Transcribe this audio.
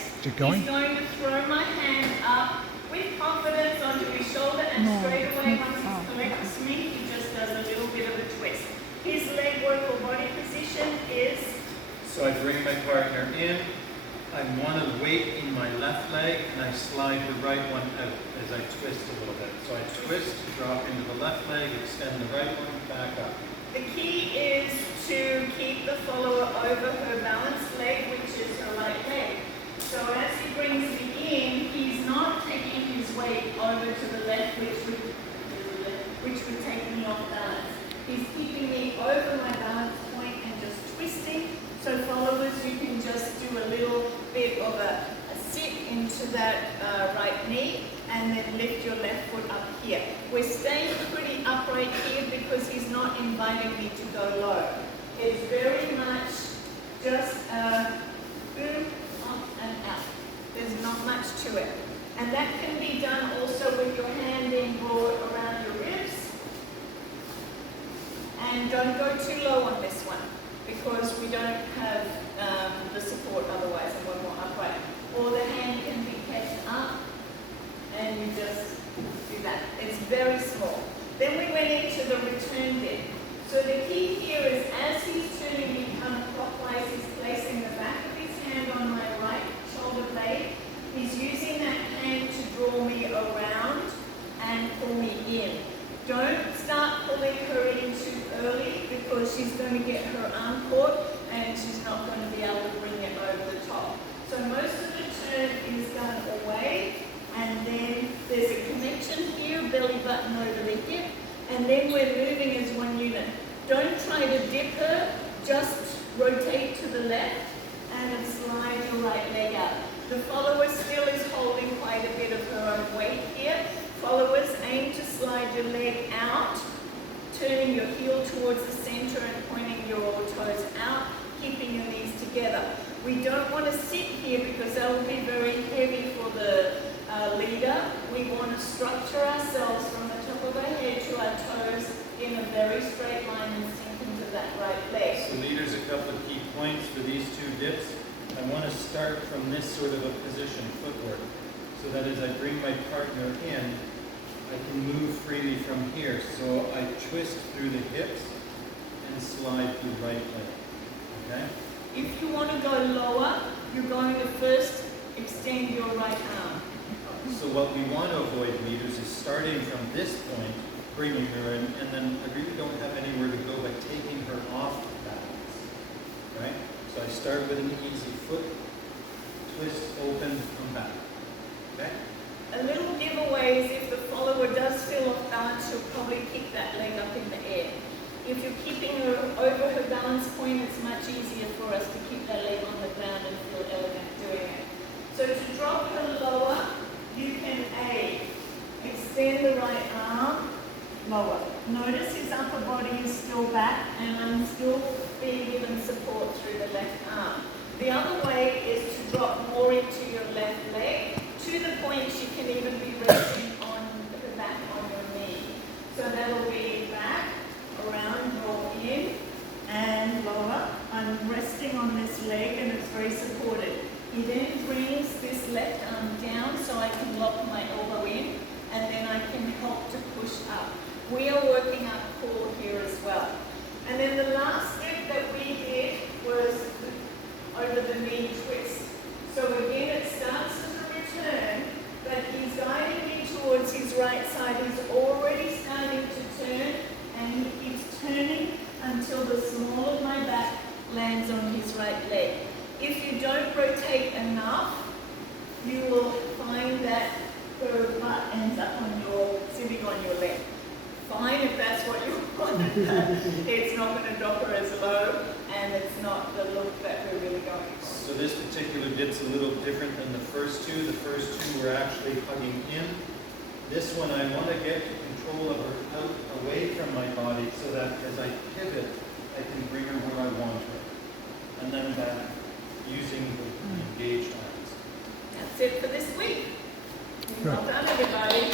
waist. Keep going. He's going to throw my hand up with confidence onto his shoulder, and straight away once he's collected me, he just does a little bit of a twist. His leg work or body position is... So I bring my partner in, I want to weight in my left leg, and I slide the right one out as I twist a little bit. So I twist, drop into the left leg, extend the right one, back up. The key is to keep the follower over her balanced leg, which is her right leg. So as he brings me in, he's not taking his weight over to the left, which would take me off balance. He's keeping me over my balance point and just twisting. So followers, you can just do a little bit of a sit into that right knee and then lift your left foot up here. We're staying pretty upright here because he's not inviting me to go low. It's very much just boom, up and out. There's not much to it. And that can be done also with your hand being brought around your ribs. And don't go too low on this one, because we don't have the support otherwise, and we're more upright. Or the hand can be kept up, and you just do that. It's very small. Then we went into the return dip. So the key here is, as he's turning me counterclockwise, he's placing the back of his hand on my right shoulder blade. He's using that hand to draw me around and pull me in. Don't start pulling her in too early, because she's going to get her arm caught and she's not going to be able to bring it over the top. So most of the turn is done away, and then there's a connection here, belly button over the hip, and then we're moving as one unit. Don't try to dip her, just rotate to the left and then slide your right leg out. The follower still is holding quite a bit of her own weight here. Followers, aim to slide your leg out, turning your heel towards the center and pointing your toes out, keeping your knees together. We don't want to sit here because that will be very heavy for the leader. We want to structure ourselves from the top of our head to our toes in a very straight line and sink into that right leg. So leaders, a couple of key points for these two dips. I want to start from this sort of a position, footwork, so that as I bring my partner in, I can move freely from here. So I twist through the hips and slide through right leg. Okay? If you want to go lower, you're going to first extend your right arm. So what we want to avoid, leaders, is starting from this point, bringing her in, and then I really don't have anywhere to go but taking her off the balance. Right? So I start with an easy foot, twist, open, come back. Okay? A little giveaway is if the follower does feel off balance, she'll probably kick that leg up in the air. If you're keeping her over her balance point, it's much easier for us to keep that leg on the ground and feel elegant doing it. So to drop her lower, you can extend the right arm, lower. Notice his upper body is still back, and I'm still being given support through the left arm. The other way is to drop more into your left leg, to the point she can even be resting on the back on your knee. So that'll be back, around, draw in, and lower. I'm resting on this leg and it's very supported. He then brings this left arm down so I can lock my elbow in, and then I can help to push up. We are working up core here as well. And then the last step that we did was over the knee twist. So again, it starts as a return, but he's guiding me towards his right side. He's already starting to turn, and he keeps turning until the small of my back lands on his right leg. If you don't rotate enough, you will find that her butt ends up on sitting on your leg. Fine if that's what you want. It's not going to drop her as low, and it's not the look that we're really going for. So this particular dip's a little different than the first two. The first two were actually hugging in. This one, I want to get control of her out away from my body so that as I pivot, I can bring her where I want her. And then back using the engaged arms. That's it for this week. Good. Well done, everybody.